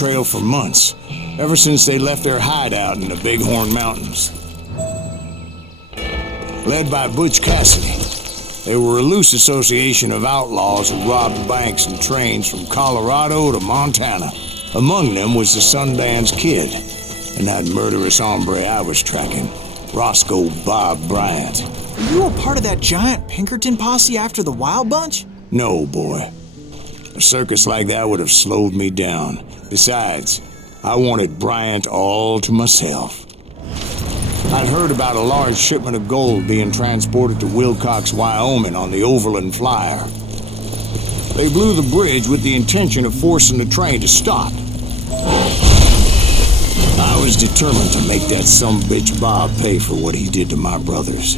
trail for months, ever since they left their hideout in the Bighorn Mountains. Led by Butch Cassidy, they were a loose association of outlaws who robbed banks and trains from Colorado to Montana. Among them was the Sundance Kid, and that murderous hombre I was tracking, Roscoe Bob Bryant. Were you a part of that giant Pinkerton posse after the Wild Bunch? No, boy. A circus like that would have slowed me down. Besides, I wanted Bryant all to myself. I'd heard about a large shipment of gold being transported to Wilcox, Wyoming on the Overland Flyer. They blew the bridge with the intention of forcing the train to stop. I was determined to make that sumbitch Bob pay for what he did to my brothers.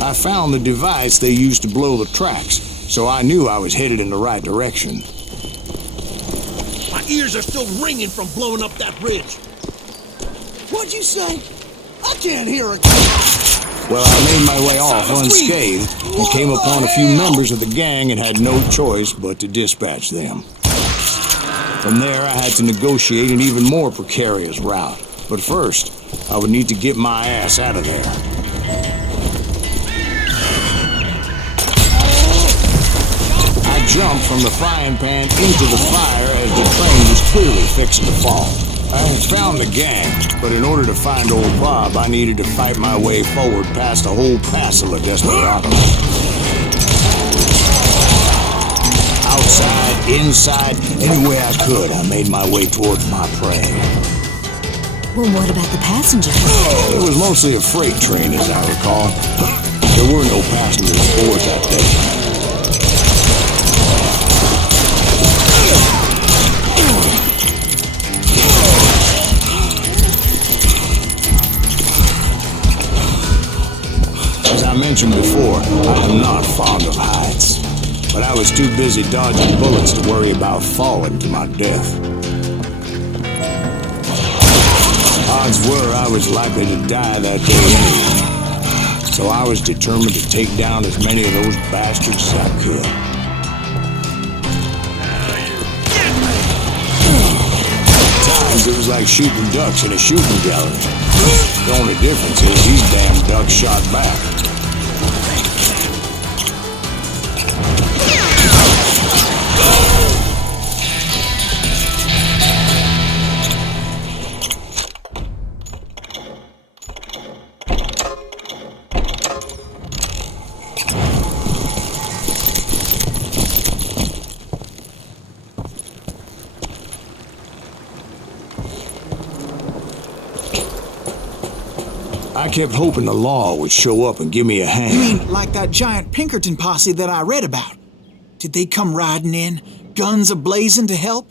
I found the device they used to blow the tracks, so I knew I was headed in the right direction. My ears are still ringing from blowing up that bridge. What'd you say? I can't hear it. Well, I made my way off unscathed and came upon a few members of the gang and had no choice but to dispatch them. From there, I had to negotiate an even more precarious route. But first, I would need to get my ass out of there. I jumped from the frying pan into the fire as the train was clearly fixing to fall. I had found the gang, but in order to find old Bob, I needed to fight my way forward past a whole passel of desperados. Outside, inside, any way I could, I made my way towards my prey. Well, what about the passengers? It was mostly a freight train, as I recall. There were no passengers aboard that day. As I mentioned before, I am not fond of heights, but I was too busy dodging bullets to worry about falling to my death. Odds were I was likely to die that day anyway, so I was determined to take down as many of those bastards as I could. At times it was like shooting ducks in a shooting gallery. The only difference is these damn ducks shot back. I kept hoping the law would show up and give me a hand. You mean like that giant Pinkerton posse that I read about? Did they come riding in, guns a-blazing to help?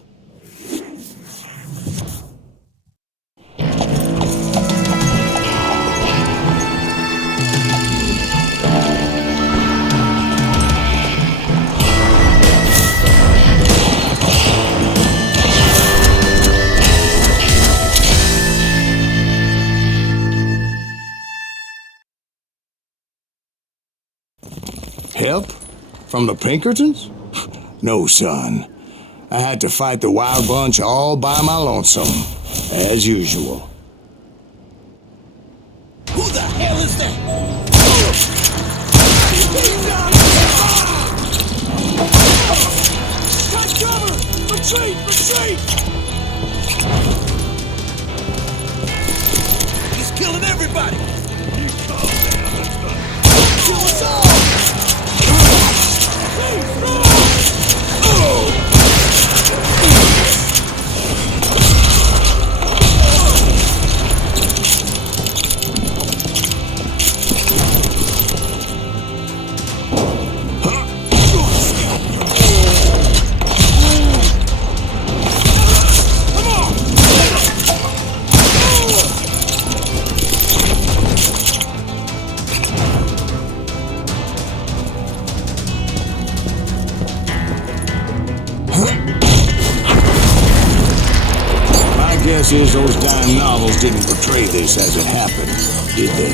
Help? From the Pinkertons? No, son. I had to fight the Wild Bunch all by my lonesome, as usual. Who the hell is that? Got cover! Retreat! Retreat! He's killing everybody! Kill us all! guess is those dime novels didn't portray this as it happened, did they?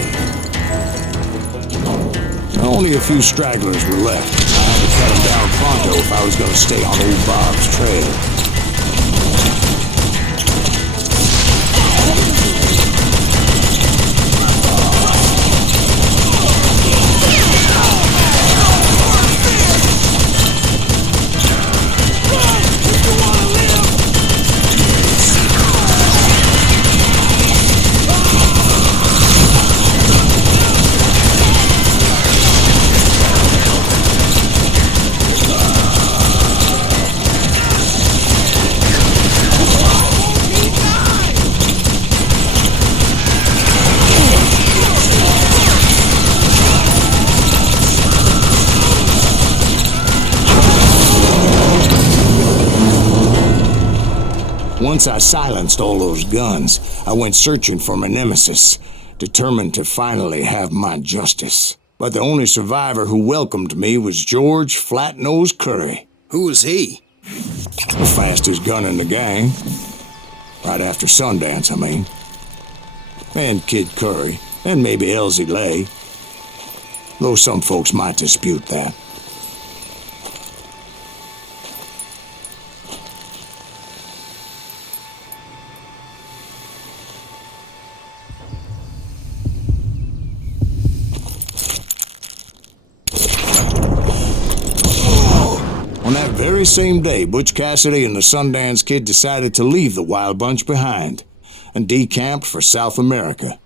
Only a few stragglers were left. I had to cut them down pronto if I was going to stay on old Bob's trail. Once I silenced all those guns, I went searching for my nemesis, determined to finally have my justice. But the only survivor who welcomed me was George Flat-Nosed Curry. Who was he? The fastest gun in the gang. Right after Sundance, I mean. And Kid Curry, and maybe Elsie Lay. Though some folks might dispute that. On that very same day, Butch Cassidy and the Sundance Kid decided to leave the Wild Bunch behind and decamped for South America.